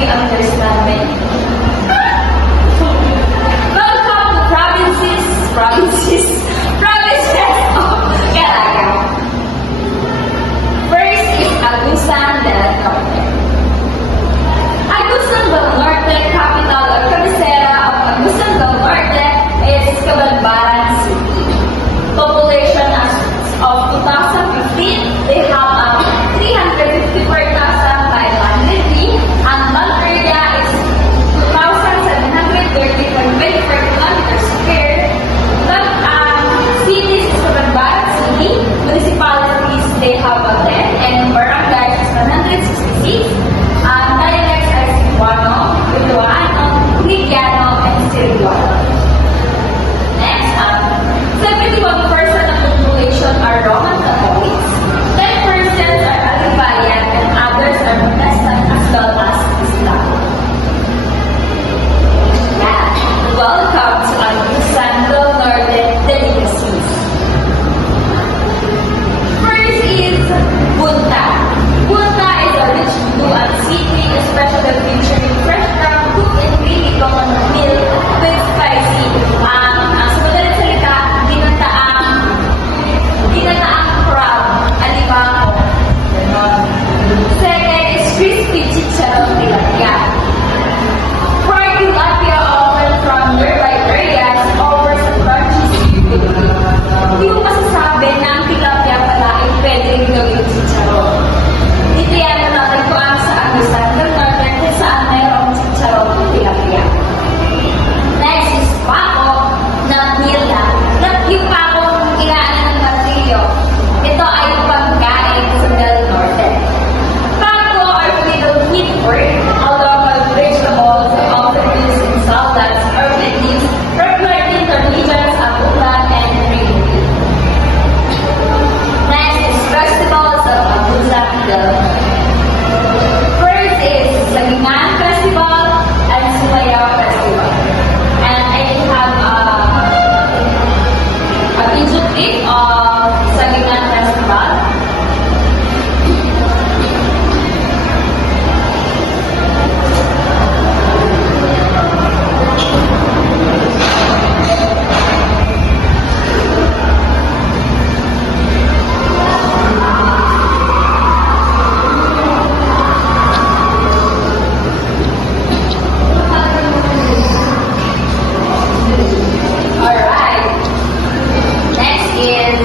you understand me? Welcome to provinces of Caraga. First is Agusan del Norte. Agusan del Norte, capital or cabecera of Agusan del Norte is Cabanbaran City. Population as of 2015, they have 354,503 and land area is 2,730.24 kilometers square. But cities is Cabanbaran City, municipalities they have 10 and barangays is 166. Dialects are Cebuano, Ilocano, Ligiano, and Cebuano. Next, 71% of the population are Roman Catholics, 10% are Alibayan, and others are Protestant as well as Islam. Yeah. Welcome to Agusan del Norte Delicacies. First is Bunta. Bunta is a rich blue and sweet meat, especially featuring fresh crab cooked in creamy coconut milk with spicy. Sa madaling salita, ginataang crab, alimango. Second is crispy chicharron tilapia. Fried tilapia often from nearby areas offers a crunchy seafood. Hindi mo masasabi na ang tilapia pala ay pwedeng gawing chicharron. Dito yan natatagpuan sa Agusan del Norte kung saan mayroong chicharron ng tilapia. Next is pako ng nila. Yung pako ng kinaanan ng Marsilyo. Ito ay pagkain sa Del Norte. Pako are little meat work, along with vegetables often used in salads or with leaves, regular in tortillas, abulan, and green tea. Next is festivals of Agusan del Norte. First is Sagingan Festival and Sumayaw Festival. And I have a video clip of Sagingan Festival. Alright. Next is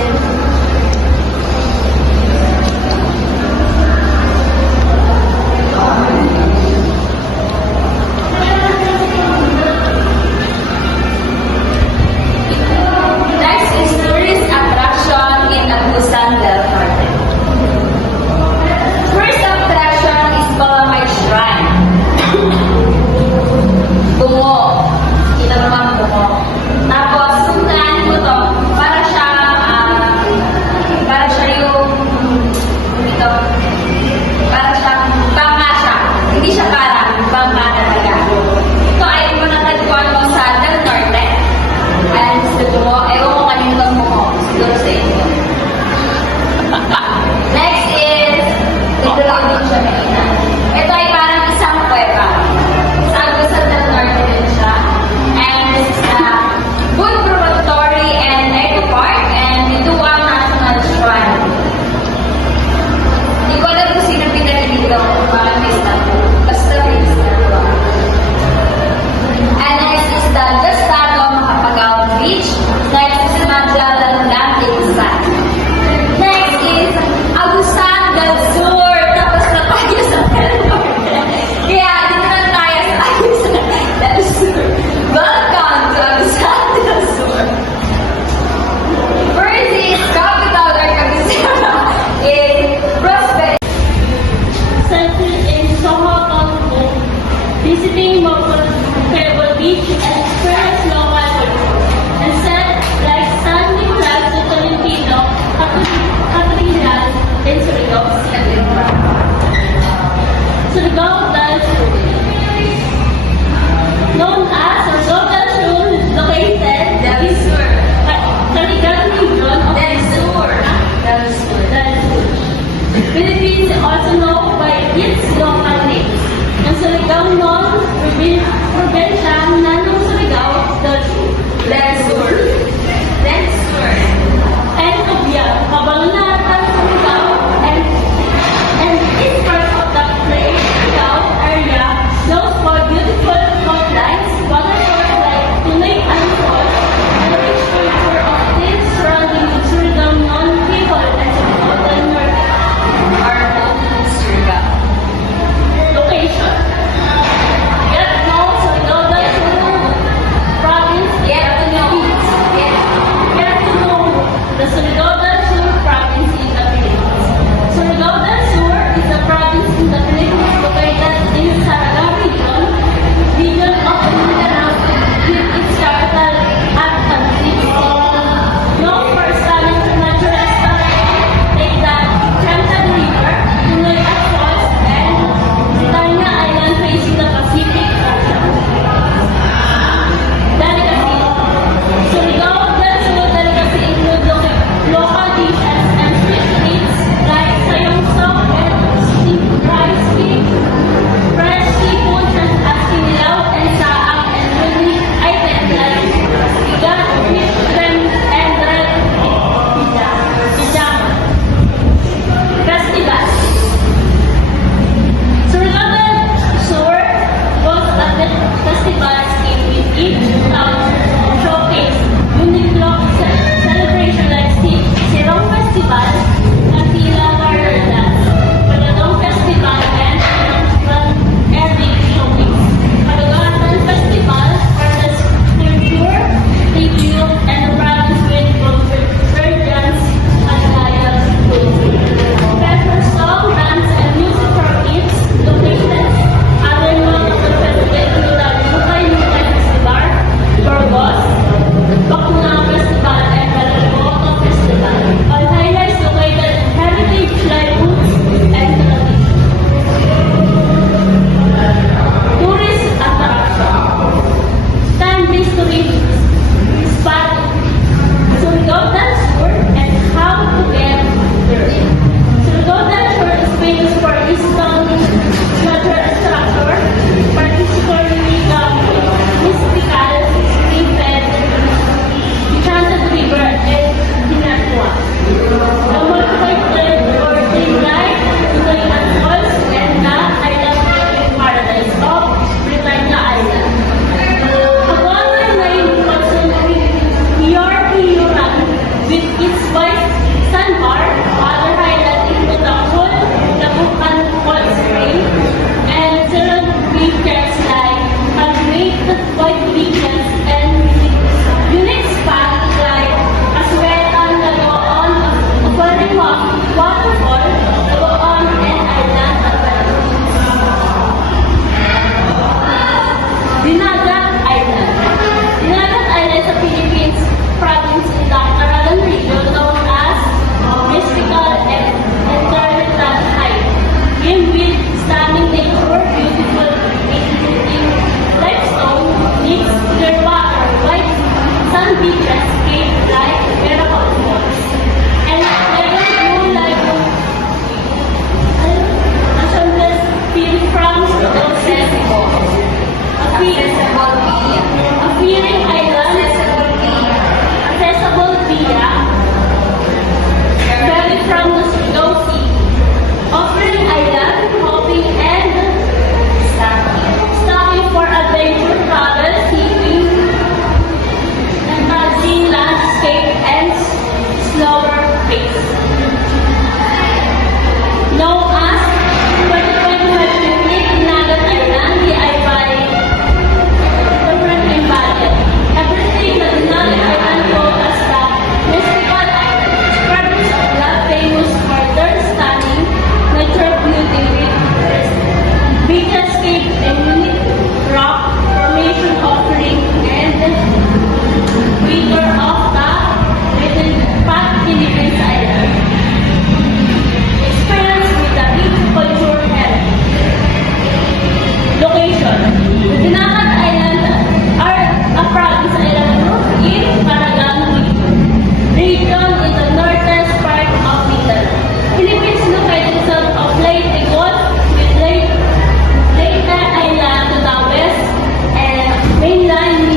region in the northern part of Mindanao. Philippines located south of Leyte Coast with Leyte Island to the west and mainland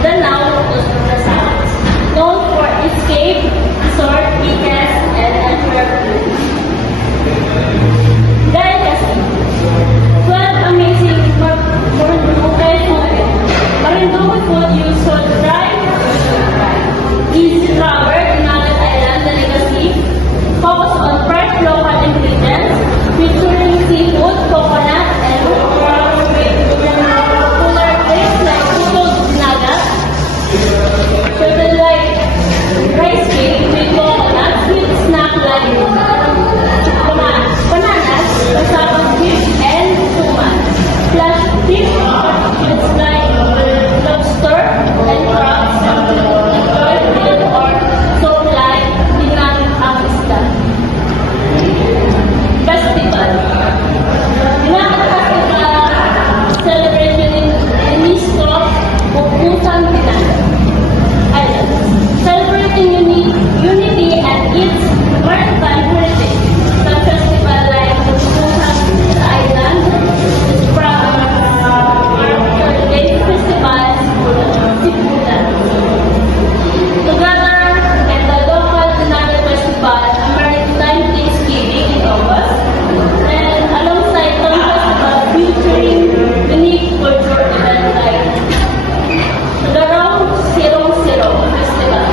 Mindanao to the south. Known for its cave, resort, beaches, and emperor food. Delicacy. 12 amazing Marinduque food used for dry, easy travel, Dinagat Island delicacy, focus on fresh local ingredients, featuring seafood, coconut, and cooler plates like Putog Dinagat, certain like rice cake with coconut, sweet snack like bananas, kasabang fish, and suman. Flash fish, it's like lobster and crabs, and or so like dinang ang isda. Festival. Dinang Festival celebration in Ministro of Pusan Dinang Island. Celebrating unity and its maritime heritage. The festival like the Pusan Island is from Day Festival Siputan. Together and the local Dinagat Festival, Maritime Thanksgiving in August, and alongside the festival featuring unique culture events like the Round Zero Festival,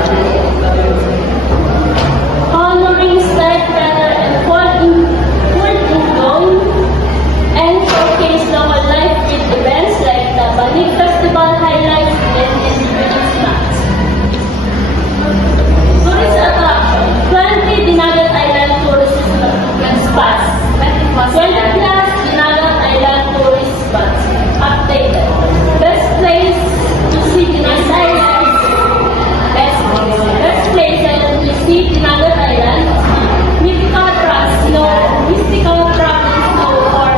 honoring state brother and fall in Dong, and showcase local life with events like the Balik Festival highlights and introduce snacks. Tourist attraction, 20 Dinagat Island tourist spots. 20 plus Dinagat Island tourist spots. Updated. Best place to see Dinagat Island. Best places to see Dinagat Island. Mystical traps, mystical traps is known for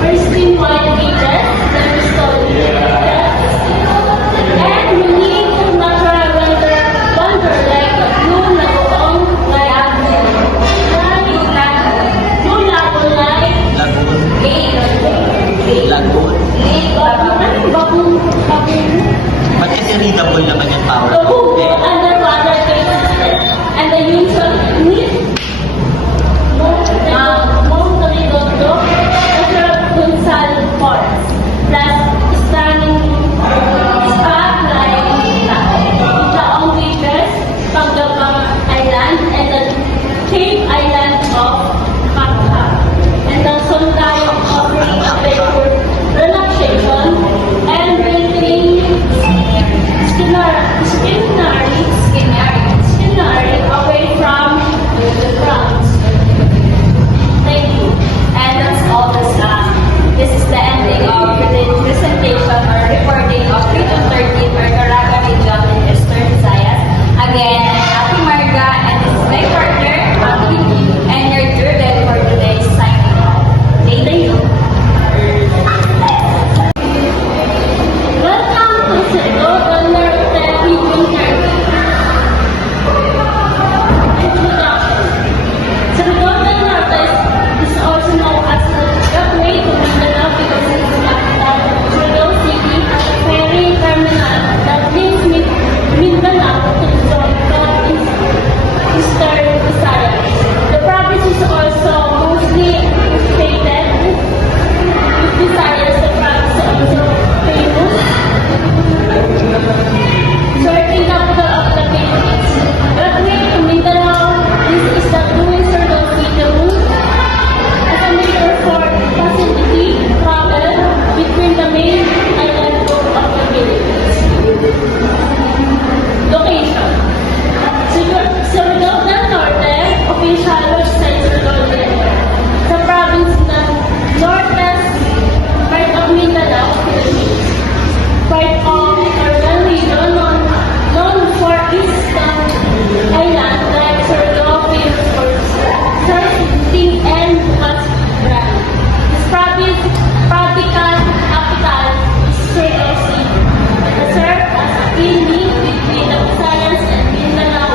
pristine white beaches, and unique natural wonder like the Blue Lagoon, Blue Lagoon like Lagoon. Baboon, Ba't kasi readable naman yung power? underwater caves, and the usual Mount Redondo, natural Gonzal Forest, plus stunning spot like Chaong Beaches, Pagdabang Island, and the Cape Island of Macca, and the Sondayo offering adventure, relaxation, and breathing scenery away from the crowds. Thank you. And that's all this is the ending of today's presentation or recording of Region 13 or Caraga Region in Eastern Visayas. Again, I'm Ate Marga and this is my partner, Ate Vicky, and your driven for today's signing off. Thank you. Welcome to Surigao Norte Region 13. Introduction. Surigao Norte is also known as the gateway to Mindanao because it is capital, Surigao City, ferry terminal that links Mindanao to the Eastern Visayas. The province is also mostly populated with Visayas. The province is also famous sorting capital of the Philippines. Gateway to Mindanao, this is the Louis Surigao City route as a major port facility travel between the main island group of the Philippines. Location. Surigao del Norte, official website Surigao del Norte. Sa province ng Northwest part of Mindanao, Philippines. Part of urban region known for Eastern Island like Surigao famous for surfing and bukas brand. This province capital is Surigao City. The surf as a key link between the Visayas and Mindanao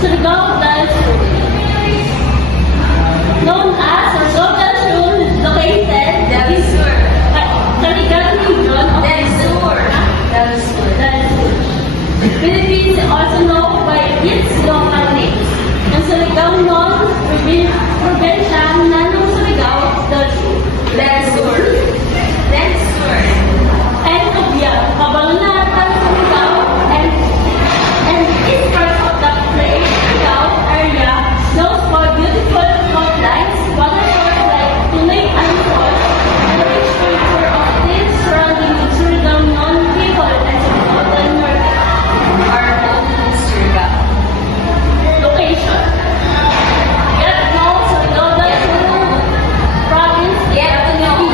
Surigao del Sur. Known as Surigao del Sur is located Del Sur. Caligat region of Del Sur. Del Sur. Del Sur. Philippines is also known by its local names. Ang Surigao non probinsya ng Surigao del Sur. Del Sur. Del Sur. And Cabiag, Cabanatuan, Surigao, and is part of the Surigao area known for beautiful coastlines, waterfalls like Tunay and Falls, and rich culture of these surrounding Surigao non-people and Surigao del Norte. Our home is Surigao. Location. Get known Surigao del Sur province, Get to know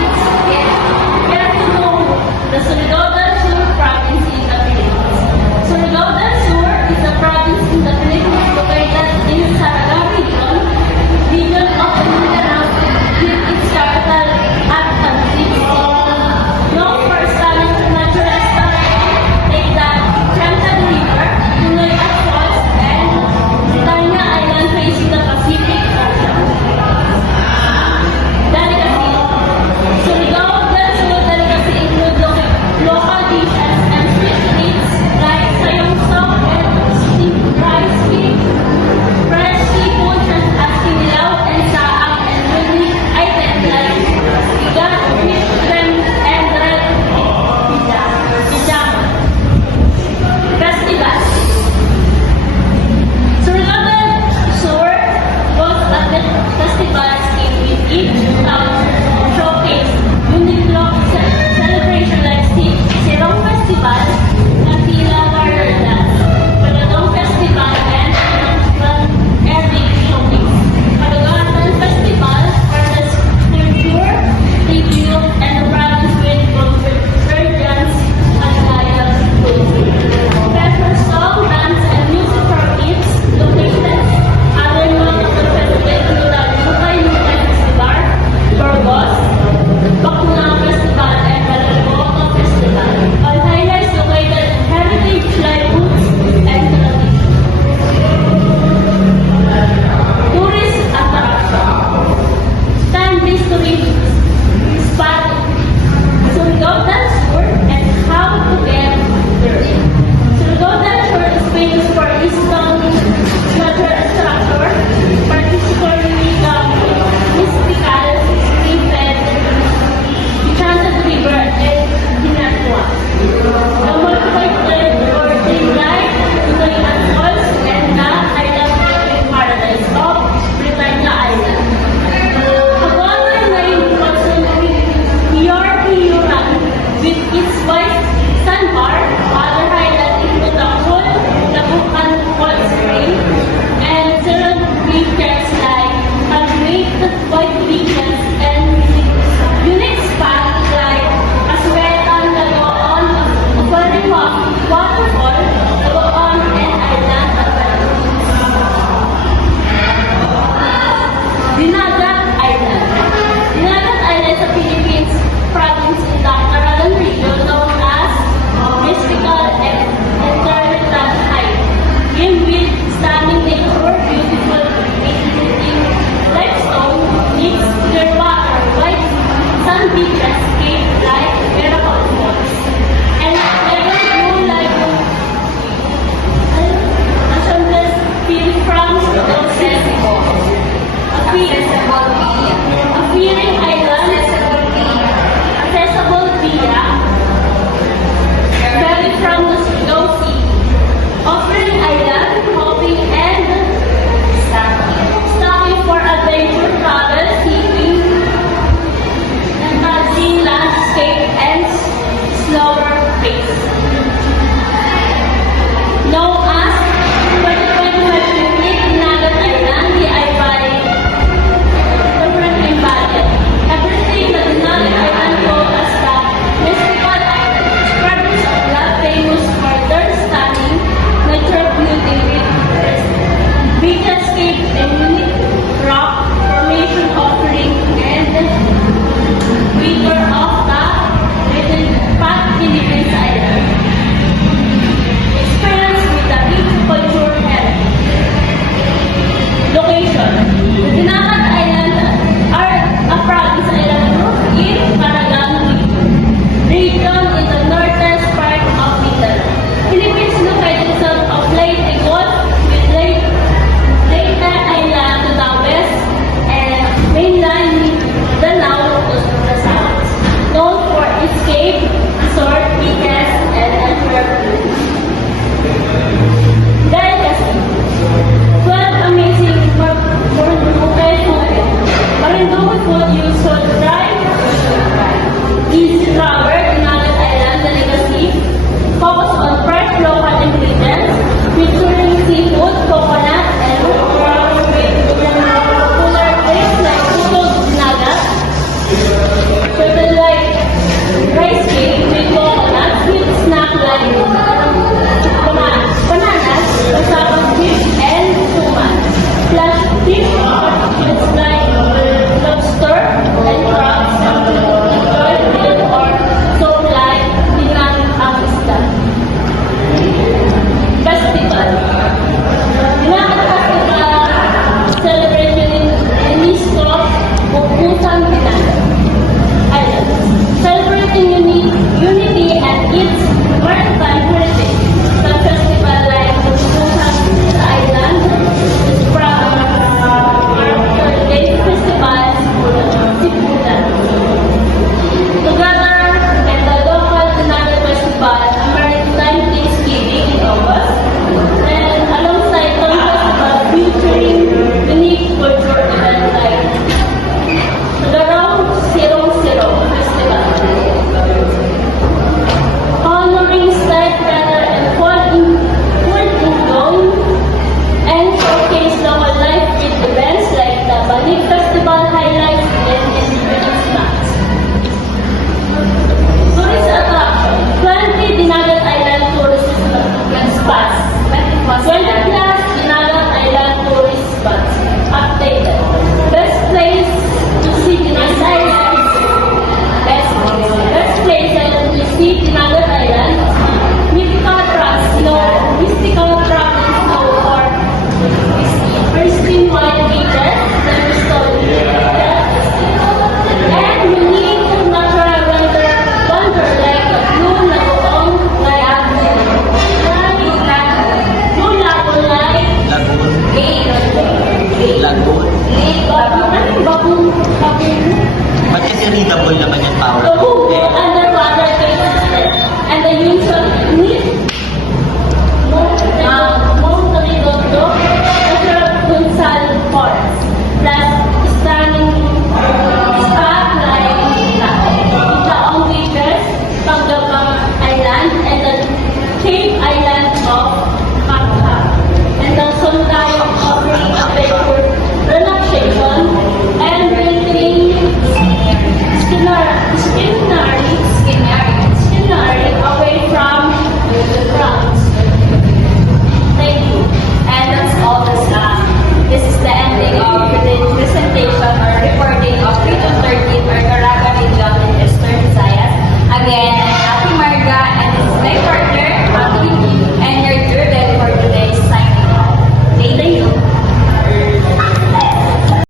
readable naman yan, Paula.